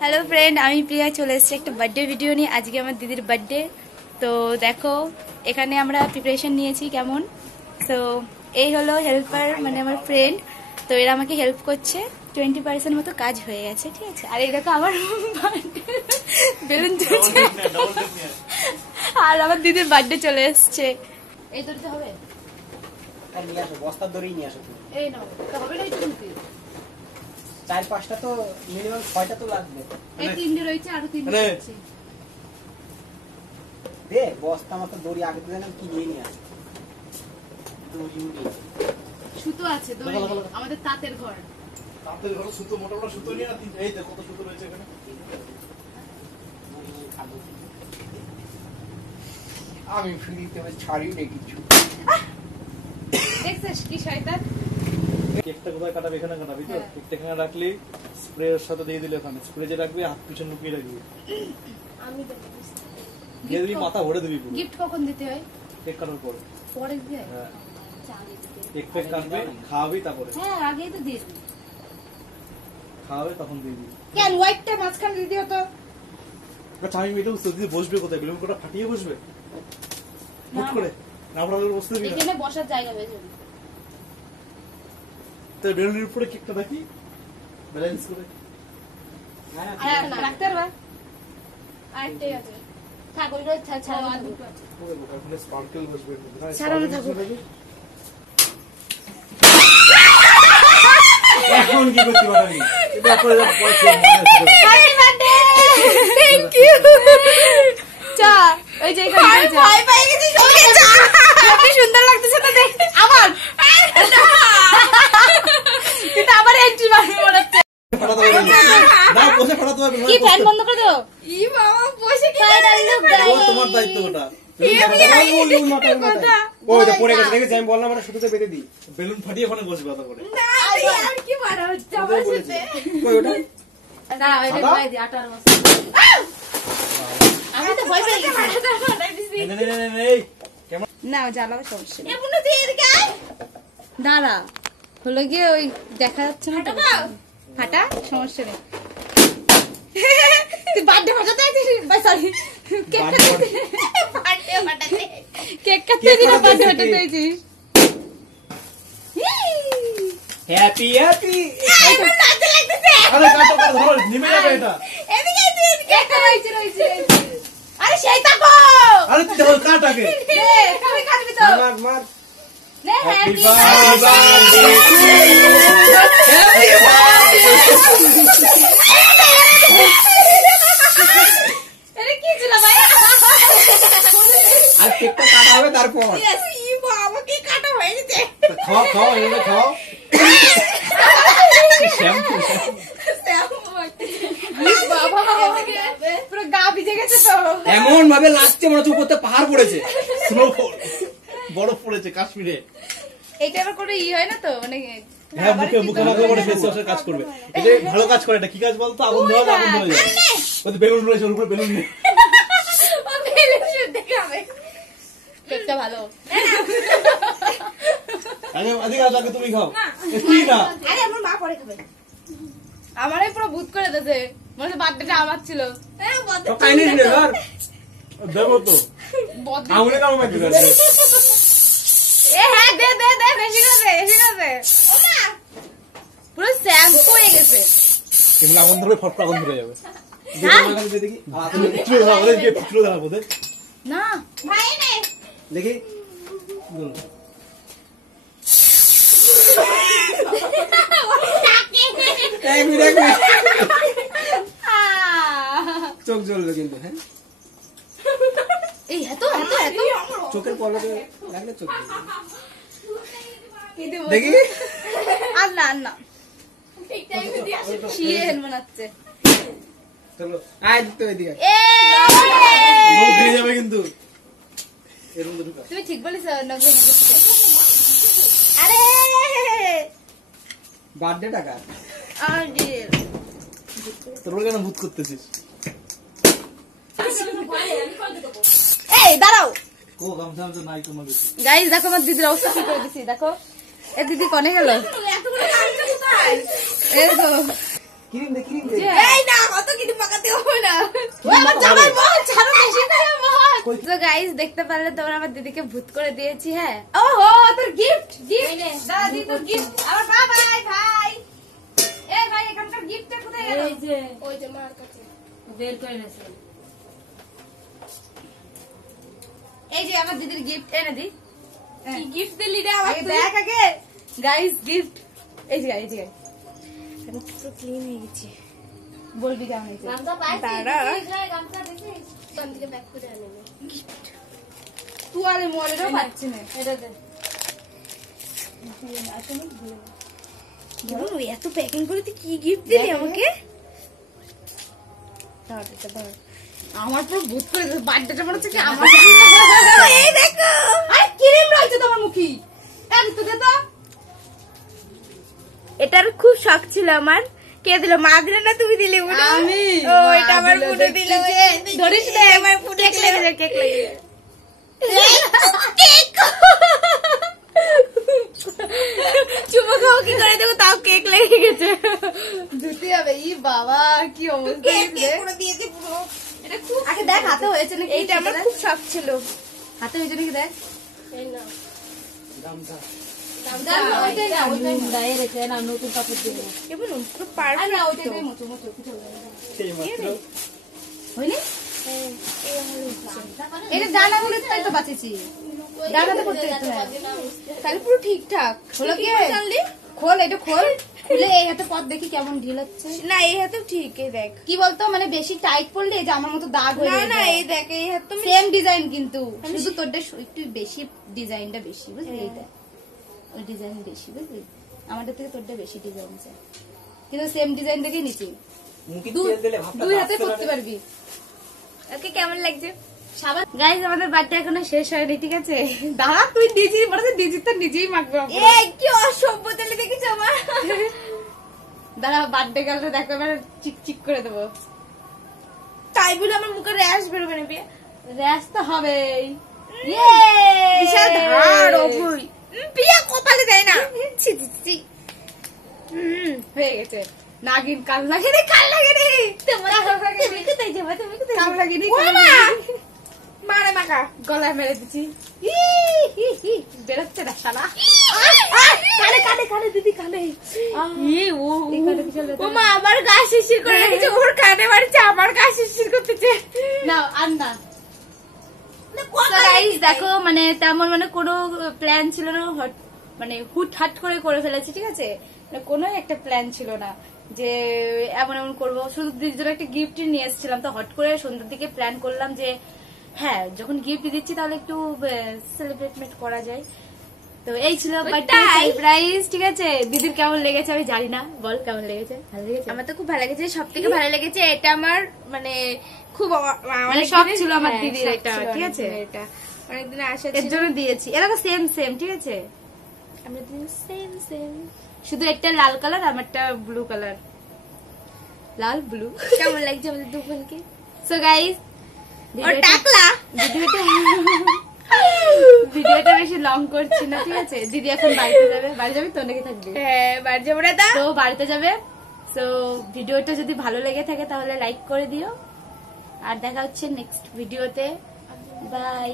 Hello friend, আমি প্রিয়া চলে এসেছি একটা বার্থডে ভিডিও নিয়ে। আজকে আমার দিদির বার্থডে, তো দেখো এখানে আমরা প্রিপারেশন নিয়েছি কেমন। তো এই হলো হেল্পার, মানে আমার ফ্রেন্ড। তো এরা আমাকে হেল্প করছে, 20% মতো কাজ হয়ে গেছে, ঠিক আছে। আর এই দেখো আমার বেলুন চলছে, আর আমার দিদির বার্থডে চলে এসছে। এই ধরতে হবে, বস্তার ধরেই নিয়ে আসো। এই নাও, হবে না? 4-5টা তো মিনিমাম, 6টা তো লাগবে। এই 3টে রয়েছে, আরো 3টে আছে। দে বস্তা মতো দড়ি আগে তো জানেন কি নিয়ে নিয়ে আসো। সুতো আছে, দড়ি আমাদের তাঁতের ঘর। তাঁতের ঘরে সুতো, মোটা মোটা সুতো নিয়ে না। এই দেখো কত সুতো রয়েছে এখানে। আমি ফ্রিতে ছাড়ি নেই কিছু। দেখছিস কি শয়তান। কেকটা কোথায় কাটাবে? এখানে কাটাবি তো। কেকটা এখানে রাখলি, স্প্রের সাথে দিয়ে দিলে ওখানে স্প্রে যে রাখবি, হাত পিছন লুকিয়ে রাখবি। আমি দিয়ে দিবি, মাথা ভরে দিবি। গিফট কখন দিতে হয়? কেক কাটার পরে। পরে দিতে হয়? হ্যাঁ, আগে দিতে হয়। কেক ফেক কাটবি, খাওয়াবি, তারপরে হ্যাঁ আগেই তো দিয়ে দিই। খাওয়াবে তখন দিয়ে দিবি। কেন হোয়াইটটা মাঝখানে দিতে হতো? আচ্ছা, আমি এটা বুঝতে দিদি বসবে কোথায়? বেলুন কোটা ফাটিয়ে বসবে হুট করে, না ফাটা করে বসতে দিবি না। এখানে বসার জায়গা বেশি। তো বেলুনের উপরে কেকটা রাখি, ব্যালেন্স করে। হ্যাঁ রাখতে পারবা? আরেকটাই আছে, থাক ওইটা ছাড়ানো আর দুটো আছে। ওখানে স্পার্কেল বসবে, ছাড়ানো থাকুক। এখন কি করতে পারবি? এটা করে যা পয়সা। Happy birthday, thank you. চা ওই যে এখানে ভয় পেয়ে গেছি। ওকে চা, কত সুন্দর লাগতেছে না দেখতে। আবার এটা আবার এন্ট্রি মারবে মনে হচ্ছে। ফাটাতে হবে না, বসে ফাটাতে হবে। কি ফ্যান বন্ধ করে দাও। ই বাবা বসে কি ও তোমার দায়িত্ব ওটা। ওই তো পড়ে গেছে দেখেছি, আমি বললাম আমরা সুতোতে বেঁধে দিই। বেলুন ফাটিয়ে ওখানে বসবে কথা করে। আর কি মারা হচ্ছে আমার সাথে। কই ওটা? না ওইটা ভয় দি 18 বছর। আমি তো ভয় পেয়ে গেছি। এই কেমন না জ্বালাবে সমস্যা নেই। এমন তুই এদিকে আয়। দাঁড়া, হলো গিয়ে ওই দেখা যাচ্ছে না তো। ফাটা সমস্যা নেই। তুই বার্থডে ফাটাতে আছিস? বাই সরি, কেক কাটতে। বার্থডে ফাটাতে, কেক কাটতে দিনা বার্থডে ফাটাতে আছিস। Happy happy. এখন নাচতে লাগতেছে। আরে কাটো কাটো, ধরো নিমে যাবে এটা। এদিকে তুই এদিকে রইছে। আরে সেই তাকো। আরে তুই ধর কাট আগে। নে কবে কাটবি তো? মার মার। নে হ্যাপি বার্থডে। আরে কি ছিল ভাই? আর কেকটা কাটা হবে তারপর। ই বাবা কি কাটা হয়ে গেছে। খাও খাও, এনে খাও। শ্যাম্পু পুরো গা ভিজে গেছে তো। এমন ভাবে লাগছে মনে হচ্ছে উপরতে পাহাড় পড়েছে। স্নোফল, বরফ পড়েছে কাশ্মীরে। এটা আবার কোনো ই হয় না তো, মানে হ্যাঁ, মুখে মুখে করে ফেস ওয়াশের কাজ করবে। এটা ভালো কাজ করে। এটা কি কাজ বলতো? আগুন ধরে আগুন ধরে যায়। ওই বেলুন রয়েছে, ওর উপরে বেলুন নেই। কেকটা ভালো। আগে তুমি খাও। কি না, আরে আমার মা পরে খাবে। আমারই পুরো ভূত করে দিয়েছে, মনে হচ্ছে বার্থডেটা আমার ছিল। তো কাইনিস নে ধর। দেবো তো। আঙুলে কামড় মারতে পারবে। এ হ্যাঁ দে বেশি করে। ওমা পুরো শ্যাম্পু হয়ে গেছে। এগুলো আগুন ধরবে, ফটফট আগুন ধরে যাবে। দেখি ফুটলো ধরা বোধ, গিয়ে ফুটলো ধরা বোধ। না ভাই নে দেখি। এক মিনিট চোখ জ্বলবে কিন্তু। হ্যাঁ এই এত চোখের পলকে লাগলে চোখ জ্বলবে। দেখি দেখি আর না শিয়েন বানাচ্ছে। চলো আয় তো এদিকে। লোক দিয়ে যাবে কিন্তু। এরকম তো ঢুকা। তুমি ঠিক বলেছ, নগরে নিচ্ছে। আরে বার্থডে টাকা আরে তোর কেন ভূত করতেছিস? এই দাঁড়াও, ও গামছা তো নাই তোমার বেশি। গাইস দেখো আমার দিদির অবস্থা কি করে দিছি, দেখো এ দিদি কনে গেল, এই দেখো ক্রিম দে ক্রিম দে। এই না অত কিছু পাকাতে হবে না, ওই আমার জামাই বল ছাড়ো বেশি খাই বল। তো গাইস দেখতে পারলে তোমরা আমার দিদিকে ভূত করে দিয়েছি। হ্যাঁ ওহো তোর গিফট দাদি তোর গিফট আমার বাবাই ভাই। এ ভাই এখানকার গিফটটা কোথায় গেল? ওই যে মার কাছে বের করে এনেছে। এই যে আমার দিদির গিফট এনে দি। কি গিফট দিলি রে আমাকে? দেখ আগে গাইস গিফট। এই যে এই যে আমি পুরো ক্লিন হয়ে গেছি, বলবি কেমন হয়েছে? গামছা পাইছিস? দাঁড়া গামছা দিছিস কোন দিকে ব্যাক করে আনবে গিফট। তুই আরে মোরেরও পাচ্ছি না, এটা দে। আসলে বল এত প্যাকিং করে তুই কি গিফট দিলি আমাকে? দাঁড়া এটা দাঁড়া, আমার পুরো ভূত করে দিল। বার্থডেটা মনে হচ্ছে কি আমার। এই দেখো আরে ক্রিম রয়েছে তোমার মুখে, এই তো দে তো। এটার খুব শখ ছিল আমার। কে দিল? মা দিলে না তুমি দিলে? আমি। ও এটা আমার ফুটে দিল, ধরিস না আমার ফুটে লেগে কেক লেগে কেক চুমো খাও কি করে দেবো, তাও কেক লেগে গেছে। ধুতে হবে। ই বাবা কি অবস্থা করে দিয়েছে পুরো। এটা খুব আগে দেখ হাতে হয়েছে নাকি। এইটা আমার খুব শখ ছিল। হাতে হয়েছে নাকি দেখ। এই না গামছা পুরো ঠিকঠাক হলো কি? খোল এটা খোল, খুলে এই হাতে পথ দেখি কেমন ঢিল হচ্ছে। না এই হাতেও ঠিক। এই দেখ কি বলতো মানে বেশি টাইট পড়লে যে আমার মতো দাগ হয়ে যায়। না এই দেখ এই হাত তো সেম ডিজাইন, কিন্তু শুধু তোরটা একটু বেশি ডিজাইনটা বেশি, বুঝলি? এইটা ওই ডিজাইন বেশি, বুঝলি? আমাদের থেকে তোরটা বেশি ডিজাইন আছে, কিন্তু সেম ডিজাইন দেখেই নিচি। মুখে তেল দিলে ভাবটা দুই হাতে পড়তে পারবি। ওকে কেমন লাগছে? গাইস আমাদের বার্থডে এখনো শেষ হয়নি, ঠিক আছে? দাঁড়া তুই ডিজি বলছে, ডিজি তো নিজেই মাখবে। এই কি অসভ্য তেলে দেখেছ আমার। দাঁড়া বার্থডে গার্লটা দেখো এবার চিক চিক করে দেবো। তাই বলে আমার মুখে র্যাশ বেরোবে না? র্যাশ তো হবেই। বিশাল ধার অবুই পিয়া কপালে দেয় না। হয়ে গেছে। নাগিন কাল লাগে রে, কাল লাগে রে। তুমি কোথায় যাবে? তুমি কোথায় কাল লাগে রে? মারে মাকা গলায় মেরে দিচ্ছি। বেরোচ্ছে না শালা। কানে কানে কানে দিদি কানে। ও মা আমার গা শিরশির করে রেখেছে, ওর কানে মারছে, আমার গা শিরশির করতেছে। না আর না দেখো মানে তেমন মানে কোনো প্ল্যান ছিল না, মানে হুটহাট করে ফেলেছি, ঠিক আছে? কোনো একটা প্ল্যান ছিল না যে এমন এমন করবো। শুধু দিদির জন্য একটা গিফট নিয়ে এসেছিলাম, তো হট করে সন্ধ্যার দিকে প্ল্যান করলাম যে হ্যাঁ যখন গিফট দিচ্ছি তাহলে একটু সেলিব্রেট করা যায়। তো এই ছিল বার্থডে সারপ্রাইজ, ঠিক আছে? দিদির কেমন লেগেছে আমি জানি না, বল কেমন লেগেছে? ভালো লেগেছে? আমার তো খুব ভালো লেগেছে, সব থেকে ভালো লেগেছে এটা। আমার মানে খুব অনেক শখ ছিল আমার দিদির এটা, ঠিক আছে? এটা অনেকদিন আশা ছিল, এর জন্য দিয়েছি। এরা তো সেম সেম, ঠিক আছে? আমরা সেম সেম, শুধু একটা লাল কালার আমারটা ব্লু কালার, লাল ব্লু। কেমন লাগছে আমাদের দুজনকে? সো গাইস ভিডিওটা বেশি লং করছি না, ঠিক আছে? দিদি এখন বাড়িতে যাবে। বাড়ি যাবি তো নাকি থাকবি? হ্যাঁ বাড়ি যাবো না, তো বাড়িতে যাবে। তো ভিডিওটা যদি ভালো লেগে থাকে তাহলে লাইক করে দিও, আর দেখা হচ্ছে নেক্সট ভিডিওতে। বাই।